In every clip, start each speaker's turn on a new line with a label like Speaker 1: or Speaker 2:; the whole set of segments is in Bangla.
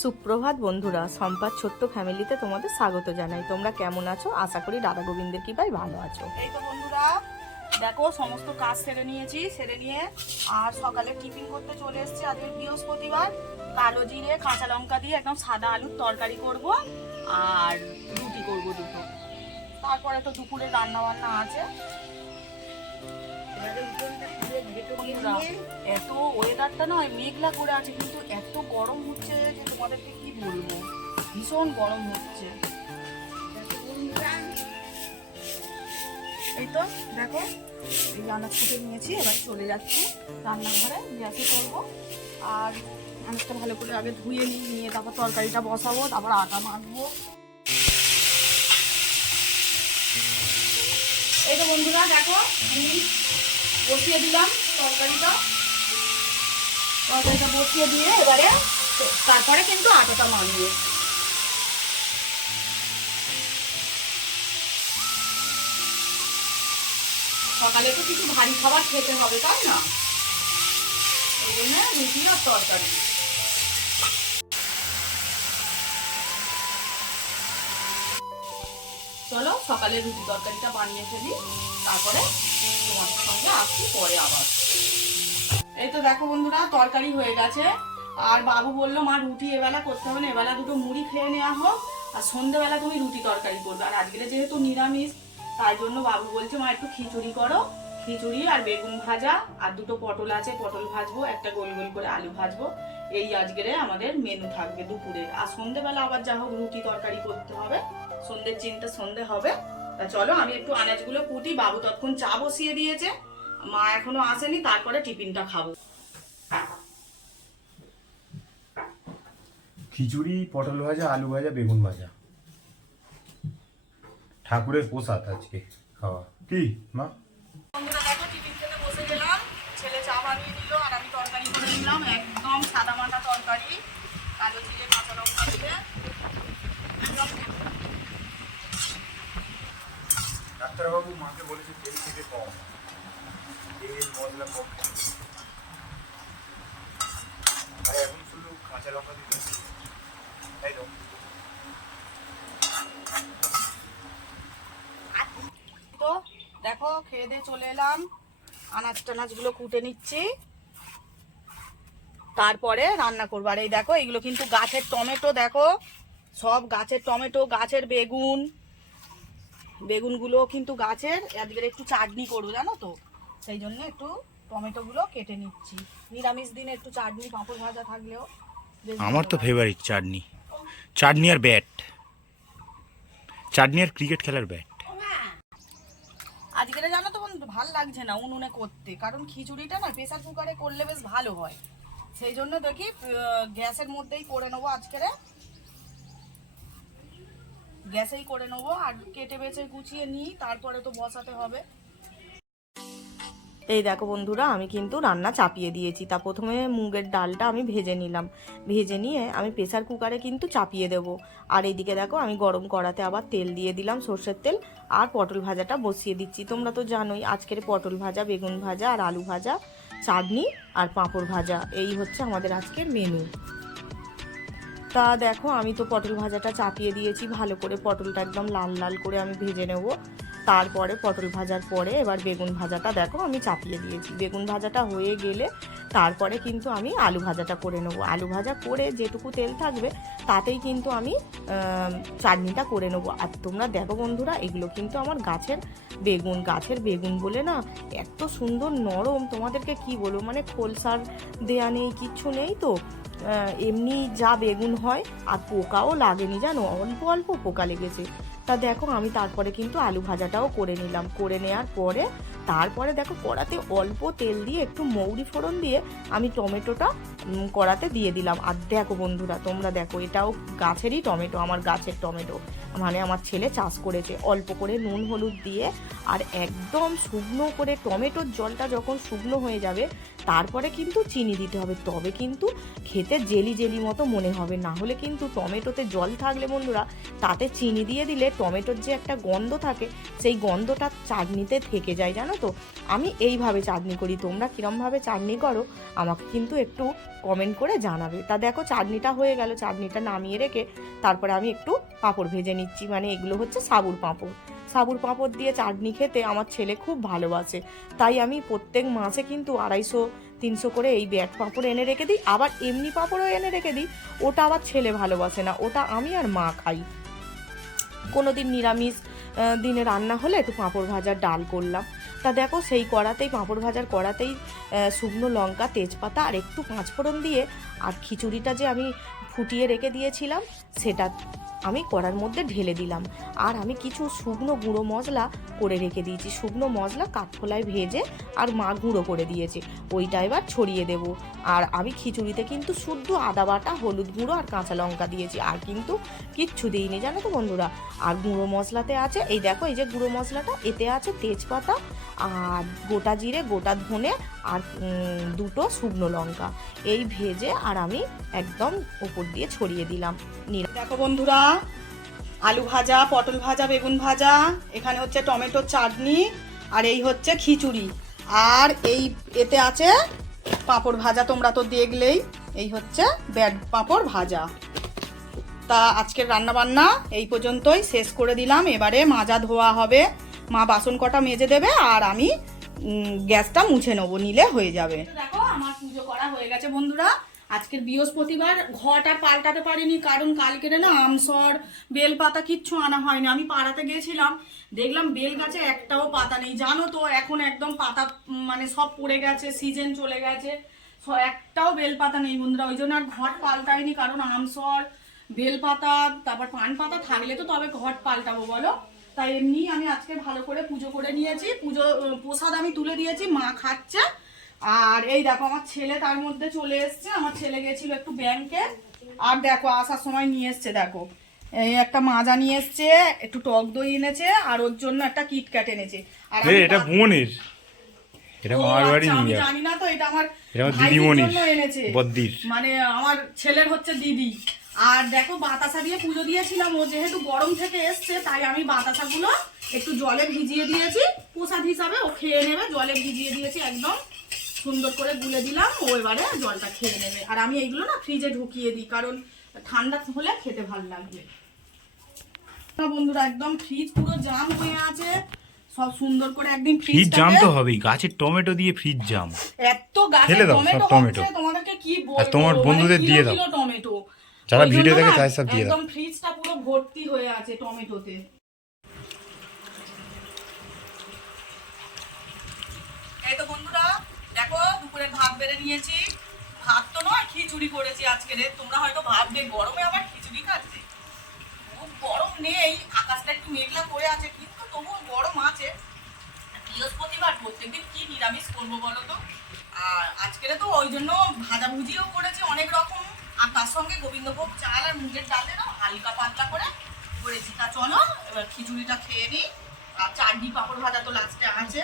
Speaker 1: সুপ্রভাত বন্ধুরা সম্পাদ ছোট্ট ফ্যামিলিতে তোমাদের স্বাগত জানাই। তোমরা কেমন আছো? আশা করি রাধা গোবিন্দের কৃপায় ভালো আছো।
Speaker 2: এই তো বন্ধুরা, দেখো সমস্ত কাজ সেরে নিয়েছি, সেরে নিয়ে আর সকালে টিফিন করতে চলে এসেছি আজকে বৃহস্পতিবার। কালো জিরে, কাঁচা লঙ্কা দিয়ে একদম সাদা আলুর তরকারি করব আর রুটি করব দুটো। তারপরে তো দুপুরে রান্না বান্না আছে। এত ওয়েদারটা নয় মেঘলা করে আছে, কিন্তু এত গরম হচ্ছে যে তোমাদেরকে কি বলব? ভীষণ গরম হচ্ছে। এই তো, দেখো, এই রান্না ফুটে নিয়েছি, এবার চলে যাচ্ছি রান্নাঘরে, গ্যাসে করব। আর অনেকটা ভালো করে আগে ধুয়ে নিই, নিয়ে তারপর তরকারিটা বসাবো, তারপর আটা মাখবো। এই তো বন্ধুরা, দেখো, আমি বসিয়ে দিলাম। তরকারিটা। তরকারিটা বসিয়ে দিয়ে এবারে তারপরে কিন্তু আটাটা মাখবো সকালে তো কিছু ভারী খাবার খেতে হবে, তাই না? ওই জন্য রুটি আর তরকারি। চলো সকালে রুটি তরকারিটা বানিয়ে ফেলি, তারপরে তোমাদের সঙ্গে আসছি পরে আবার। দেখো বন্ধুরা, তরকারি হয়ে গেছে। আর বাবু বলল, মা, রুটি এবেলা করতে হবে না, এবেলা দুটো মুড়ি খেয়ে নেওয়া হোক। আর সন্ধ্যেবেলা তুমি রুটি তরকারি করবে। আর আজকে যেহেতু নিরামিষ, তাই জন্য বাবু বলছে, মা, একটু খিচুড়ি করো। খিচুড়ি আর বেগুন ভাজা আর দুটো পটল আছে, পটল ভাজবো, একটা গোল গোল করে আলু ভাজবো। এই আজকের আমাদের মেনু থাকবে দুপুরে। আর সন্ধ্যেবেলা আবার যা হোক রুটি তরকারি করতে হবে। সন্ধ্যের চিন্তা সন্ধে হবে। তা চলো, আমি একটু আনাজগুলো কুটি, বাবু ততক্ষণ চা বসিয়ে দিয়েছে। মা এখনও আসেনি তারপরে টিফিনটা খাব।
Speaker 3: খিচুড়ি পটল ভাজা আলু ভাজা বেগুন ভাজা। ঠাকুরের প্রসাদ আজকে খাওয়া। কি মা?
Speaker 2: বন্ধুরা দেখো টিফিন খেতে বসে গেলাম। ছেলে চা বানিয়ে দিল আর আমি তরকারি করে নিলাম। একদম সাদা মাটা তরকারি। কালো জিরে কাঁচা লঙ্কা দিয়ে।
Speaker 3: ডাক্তারবাবু মাকে বলেছে তেল থেকে কম তো
Speaker 2: দেখো, খেয়ে দিয়ে চলে এলাম। আনাজ টানাজগুলো কুটে নিচ্ছি। তারপরে রান্না করব। আর এই দেখো, এগুলো কিন্তু গাছের টমেটো, দেখো। সব গাছের টমেটো, গাছের বেগুন। বেগুনগুলো কিন্তু গাছের আজকের একটু চাটনি করব, জানো তো? সেই জন্য একটু টমেটোগুলো কেটে নিচ্ছি। নিরামিষ দিনে একটু চাটনি পাঁপড় ভাজা থাকলেও
Speaker 4: আমার তো ফেভারিট চাটনি। চাটনি আর ব্যাট। চাটনি আর ক্রিকেট খেলার ব্যাট।
Speaker 2: আজকের জানো তো বন্ধু ভালো লাগছে না উনুনে করতে কারণ খিচুড়িটা না প্রেসার কুকারে করলে বেশ ভালো হয়। সেই জন্য দেখি গ্যাসের মধ্যেই করে নেব আজকের গ্যাসেই করে নেব আর কেটে বেছে গুছিয়ে নিই তারপরে তো বসাতে হবে।
Speaker 1: এই দেখো বন্ধুরা, আমি কিন্তু রান্না চাপিয়ে দিয়েছি। তা প্রথমে মুগের ডালটা আমি ভেজে নিলাম। ভেজে নিয়ে আমি প্রেসার কুকারে কিন্তু চাপিয়ে দেব। আর এইদিকে দেখো, আমি গরম কড়াতে আবার তেল দিয়ে দিলাম সর্ষের তেল আর পটল ভাজাটা বসিয়ে দিচ্ছি। তোমরা তো জানোই, আজকের পটল ভাজা, বেগুন ভাজা আর আলু ভাজা, চাটনি আর পাঁপড় ভাজা, এই হচ্ছে আমাদের আজকের মেনু তা দেখো, আমি তো পটল ভাজাটা চাপিয়ে দিয়েছি। ভালো করে পটলটা একদম লাল লাল করে আমি ভেজে নেব। তারপরে পটল ভাজার পরে এবার বেগুন ভাজাটা দেখো আমি চাপিয়ে দিয়েছি। বেগুন ভাজাটা হয়ে গেলে তারপরে কিন্তু আমি আলু ভাজাটা করে নেব। আলু ভাজা করে যেটুকু তেল থাকবে তাতেই কিন্তু আমি চাটনিটা করে নেব। আর তোমরা দেখো বন্ধুরা, এগুলো কিন্তু আমার গাছের বেগুন গাছের বেগুন বলে না, এত সুন্দর নরম। তোমাদেরকে কি বলব? মানে খোলসার দেয়া নেই, কিচ্ছু নেই তো। এমনি যা বেগুন হয়, আর পোকাও লাগেনি জানো? অল্প অল্প পোকা লেগেছে। তা দেখো, আমি তারপরে কিন্তু আলু ভাজাটাও করে নিলাম। করে নেওয়ার পরে তারপরে দেখো, কড়াতে অল্প তেল দিয়ে একটু মৌরি ফোড়ন দিয়ে আমি টমেটোটা কড়াতে দিয়ে দিলাম। আর দেখো বন্ধুরা, তোমরা দেখো, এটাও গাছেরই টমেটো, আমার গাছের টমেটো। মানে আমার ছেলে চাষ করেছে। অল্প করে নুন, হলুদ দিয়ে আর একদম শুকনো করে টমেটোর জলটা যখন শুকনো হয়ে যাবে, তারপরে কিন্তু চিনি দিতে হবে। তবে কিন্তু খেতে জেলি জেলি মতো মনে হবে। না হলে কিন্তু টমেটোতে জল থাকলে বন্ধুরা, তাতে চিনি দিয়ে দিলে টমেটোর যে একটা গন্ধ থাকে, সেই গন্ধটা চাটনিতে থেকে যায়, জানো তো? আমি এইভাবে চাটনি করি। তোমরা কীরমভাবে চাটনি করো, আমাকে কিন্তু একটু কমেন্ট করে জানাবে। তা দেখো, চাটনিটা হয়ে গেল। চাটনিটা নামিয়ে রেখে তারপরে আমি একটু পাঁপড় ভেজে নিচ্ছি। মানে এগুলো হচ্ছে সাবুর পাঁপড়। সাবুর পাঁপড় দিয়ে চাটনি খেতে আমার ছেলে খুব ভালোবাসে। তাই আমি প্রত্যেক মাসে কিন্তু আড়াইশো, তিনশো করে এই ব্যাট পাঁপড় এনে রেখে দিই। আবার এমনি পাঁপড়ও এনে রেখে দিই। ওটা আবার ছেলে ভালোবাসে না। ওটা আমি আর মা খাই। কোনো দিন নিরামিষ দিনে রান্না হলে একটু পাঁপড় ভাজার ডাল করলাম। তা দেখো সেই কড়াতেই, পাঁপড় ভাজার কড়াতেই শুকনো লঙ্কা, তেজপাতা আর একটু পাঁচফোড়ন দিয়ে আর খিচুড়িটা যে আমি ফুটিয়ে রেখে দিয়েছিলাম, সেটা আমি কড়ার মধ্যে ঢেলে দিলাম। আর আমি কিছু শুকনো গুঁড়ো মশলা করে রেখে দিয়েছি। শুকনো মশলা কাঠখোলায় ভেজে আর মা গুঁড়ো করে দিয়েছি। ওইটা এবার ছড়িয়ে দেব। আর আমি খিচুড়িতে কিন্তু শুদ্ধ আদা বাটা, হলুদ গুঁড়ো আর কাঁচা লঙ্কা দিয়েছি। আর কিন্তু কিচ্ছু দিইনি, জানো তো বন্ধুরা? আর গুঁড়ো মশলাতে আছে, এই দেখো, এই যে গুঁড়ো মশলাটা, এতে আছে তেজপাতা আর গোটা জিরে, গোটা ধনে আর দুটো শুকনো লঙ্কা। এই ভেজে আর আমি একদম উপর দিয়ে ছড়িয়ে দিলাম।
Speaker 2: দেখো বন্ধুরা, আলু ভাজা, পটল ভাজা, বেগুন ভাজা, এখানে হচ্ছে টমেটোর চাটনি আর এই হচ্ছে খিচুড়ি। আর এই এতে আছে পাঁপড় ভাজা তোমরা তো দেখলেই। এই হচ্ছে ব্যাড পাঁপড় ভাজা। তা আজকের রান্না বান্না এই পর্যন্তই শেষ করে দিলাম। এবারে মাজা ধোয়া হবে। মা বাসন কটা মেজে দেবে আর আমি গ্যাসটা মুছে নেব, নিলে হয়ে যাবে। দেখো, আমার পুজো করা হয়ে গেছে বন্ধুরা। আজকের বৃহস্পতিবার ঘট আর পাল্টাতে পারিনি, কারণ কালকেরে না আমসর বেল পাতা কিচ্ছু আনা হয়নি। আমি পাড়াতে গেছিলাম, দেখলাম বেল গাছে একটাও পাতা নেই। জানো তো, এখন একদম পাতা মানে সব পড়ে গেছে সিজন চলে গেছে। একটাও বেল পাতা নেই বন্ধুরা, ওই জন্য আর ঘট পাল্টাইনি, কারণ আমসর বেল পাতা তারপর পান পাতা থাকলে তো তবে ঘট পাল্টাবো, বলো? তাই এমনি আমি আজকে ভালো করে পুজো করে নিয়েছি। পুজো, প্রসাদ আমি তুলে দিয়েছি, মা খাচ্ছে। আর এই দেখো আমার ছেলে তার মধ্যে চলে এসছে। আমার ছেলে গেছিল একটু ব্যাংকে আর দেখো আসার সময় নিয়ে এসছে দেখো। এই একটা মাজা নিয়ে এসছে একটু টক দই এনেছে আর ওর জন্য একটা কিটক্যাট এনেছে। আর
Speaker 3: এটা বোনের। এটা
Speaker 2: ও
Speaker 3: মামার বাড়ি
Speaker 2: আচ্ছা,
Speaker 3: নিয়ে
Speaker 2: জানি না তো এটা আমার
Speaker 3: আমার
Speaker 2: ভাইজির
Speaker 3: দিদিমণির, বদ্দির।
Speaker 2: মানে আমার ছেলের হচ্ছে দিদি। আর দেখো বাতাসা দিয়ে পুজো দিয়েছিলাম। ও যেহেতু গরম থেকে এসছে তাই আমি বাতাসাগুলো একটু জলে ভিজিয়ে দিয়েছি। প্রসাদ হিসাবে ও খেয়ে নেবে জলে ভিজিয়ে দিয়েছি একদম। সুন্দর করে গুলে দিলাম ও এবারে জলটা খেয়ে নেবে। আর আমি এইগুলো না ফ্রিজে ঢুকিয়ে দিই কারণ ঠান্ডা হলে খেতে ভালো লাগবে। বন্ধুরা একদম ফ্রিজ পুরো জাম হয়ে আছে। সব সুন্দর করে একদিন
Speaker 4: ফ্রিজ জাম তো হবেই গাছের টমেটো দিয়ে ফ্রিজ জাম
Speaker 2: এত গাছে টমেটো
Speaker 3: টমেটো।
Speaker 2: তোমাদেরকে কি বলব?
Speaker 3: তোমার
Speaker 2: মানে
Speaker 3: বন্ধুদের দিয়ে দাও।
Speaker 2: টমেটো
Speaker 3: যারা ভিডিও দেখে তাই সব দিয়ে দাও।
Speaker 2: একদম ফ্রিজটা পুরো ভর্তি হয়ে আছে টমেটোতে এই তো বন্ধুরা দেখো দুপুরে ভাত বেড়ে নিয়েছি। ভাত তো নয়, খিচুড়ি করেছি আজকে রে। তোমরা হয়তো ভাববে, গরমে আবার খিচুড়ি খাচ্ছে? খুব গরম নেই, আকাশটা একটু মেঘলা করে আছে, কিন্তু তবুও গরম আছে। বৃহস্পতিবার প্রত্যেকদিন কি নিরামিষ করব বলো তো? আর আজকের তো ওই জন্য ভাজাভুজিও করেছি অনেক রকম। আর তার সঙ্গে গোবিন্দভোগ চাল আর মুগের ডালেরও হালকা পাতলা করে করেছি। তা চলো, এবার খিচুড়িটা খেয়ে নিই আর চাটনি পাঁপড় ভাজা তো লাস্টে আছে।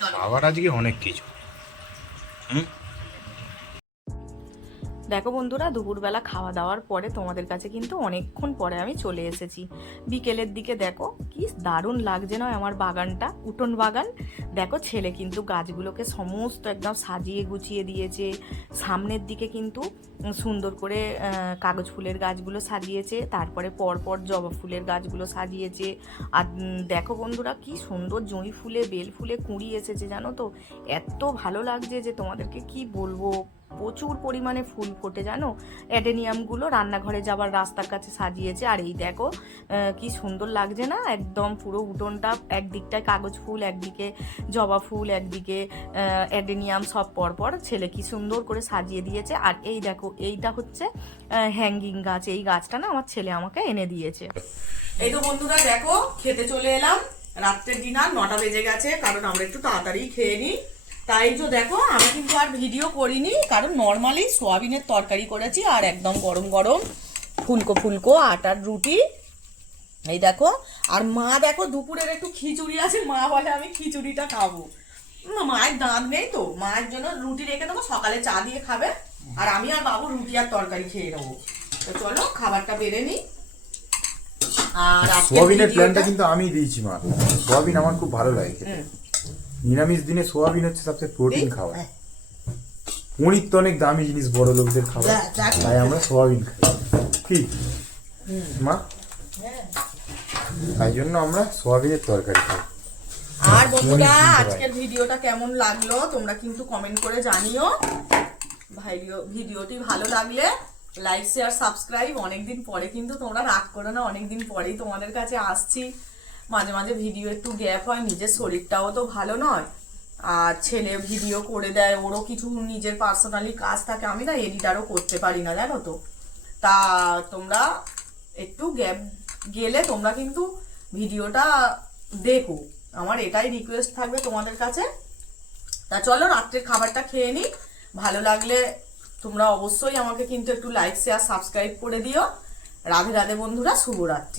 Speaker 2: চলো।
Speaker 4: আবার আজকে অনেক কিছু Hmm?
Speaker 1: দেখো বন্ধুরা, দুপুরবেলা খাওয়া দাওয়ার পরে তোমাদের কাছে কিন্তু অনেকক্ষণ পরে আমি চলে এসেছি। বিকেলের দিকে দেখো, কি দারুণ লাগছে না আমার বাগানটা, উঠোন বাগান। দেখো ছেলে কিন্তু গাছগুলোকে সমস্ত একদম সাজিয়ে গুছিয়ে দিয়েছে। সামনের দিকে কিন্তু সুন্দর করে কাগজ ফুলের গাছগুলো সাজিয়েছে, তারপরে পরপর জবা ফুলের গাছগুলো সাজিয়েছে। আর দেখো বন্ধুরা, কি সুন্দর জুঁই ফুলে, বেল ফুলে কুঁড়ি এসেছে জানো তো? এত ভালো লাগছে যে তোমাদেরকে কি বলব? প্রচুর পরিমাণে ফুল ফোটে, জানো? অ্যাডেনিয়ামগুলো রান্নাঘরে যাবার রাস্তার কাছে সাজিয়েছে। আর এই দেখো কি সুন্দর লাগছে না? একদম পুরো উঠোনটা, একদিকটায় কাগজ ফুল, একদিকে জবা ফুল, একদিকে অ্যাডেনিয়াম সব পরপর। ছেলে কি সুন্দর করে সাজিয়ে দিয়েছে। আর এই দেখো, এইটা হচ্ছে হ্যাঙ্গিং গাছ। এই গাছটা না আমার ছেলে আমাকে এনে দিয়েছে।
Speaker 2: এই তো বন্ধুরা, দেখো, খেতে চলে এলাম। রাত্রের ডিনার নটা বেজে গেছে, কারণ আমরা একটু তাড়াতাড়ি খেয়ে নিই। তাই তো দেখো আমি কিন্তু আর ভিডিও করিনি কারণ নর্মালি সোয়াবিনের তরকারি করেছি আর একদম গরম গরম ফুলকো ফুলকো আটার রুটি। এই দেখো আর মা দেখো দুপুরের একটু খিচুড়ি আছে মা বলে আমি খিচুড়িটা খাব। মায়ের দাঁত নেই তো মায়ের জন্য রুটি রেখে দেবো সকালে চা দিয়ে খাবে আর আমি আর বাবু রুটি আর তরকারি খেয়ে নেব। তো চলো খাবারটা বেড়ে নিই। আর
Speaker 3: সোয়াবিনের প্ল্যানটা কিন্তু আমি দিয়েছি মা। সোয়াবিন আমার খুব ভালো লাগে। নিরামিষ দিনে সোয়াবিন হচ্ছে সবচেয়ে প্রোটিন খাওয়া পনির তো অনেক দামি জিনিস বড় লোকদের খাবার।
Speaker 2: যা, যা,
Speaker 3: তাই আমরা সোয়াবিন খাই। কি? মা? তাই জন্য আমরা সোয়াবিনের তরকারি খাই।
Speaker 2: আর বন্ধুরা আজকের ভিডিওটা কেমন লাগল? তোমরা কিন্তু কমেন্ট করে জানিও। ভিডিও ভিডিওটি ভালো লাগলে লাইক শেয়ার সাবস্ক্রাইব অনেকদিন পরে কিন্তু তোমরা রাগ করো না অনেকদিন পরেই তোমাদের কাছে আসছি। মাঝে মাঝে ভিডিও একটু গ্যাপ হয়, নিজের শরীরটাও তো ভালো নয়। আর ছেলে ভিডিও করে দেয়, ওরও কিছু নিজের পার্সোনালি কাজ থাকে, আমি না এডিটারও করতে পারি না, জানো তো। তা তোমরা একটু গ্যাপ গেলে তোমরা কিন্তু ভিডিওটা দেখো। আমার এটাই রিকোয়েস্ট থাকবে তোমাদের কাছে। তা চলো, রাত্রের খাবারটা খেয়ে নিই। ভালো লাগলে তোমরা অবশ্যই আমাকে কিন্তু একটু লাইক শেয়ার সাবস্ক্রাইব করে দিও। রাধে রাধে বন্ধুরা, শুভরাত্রি।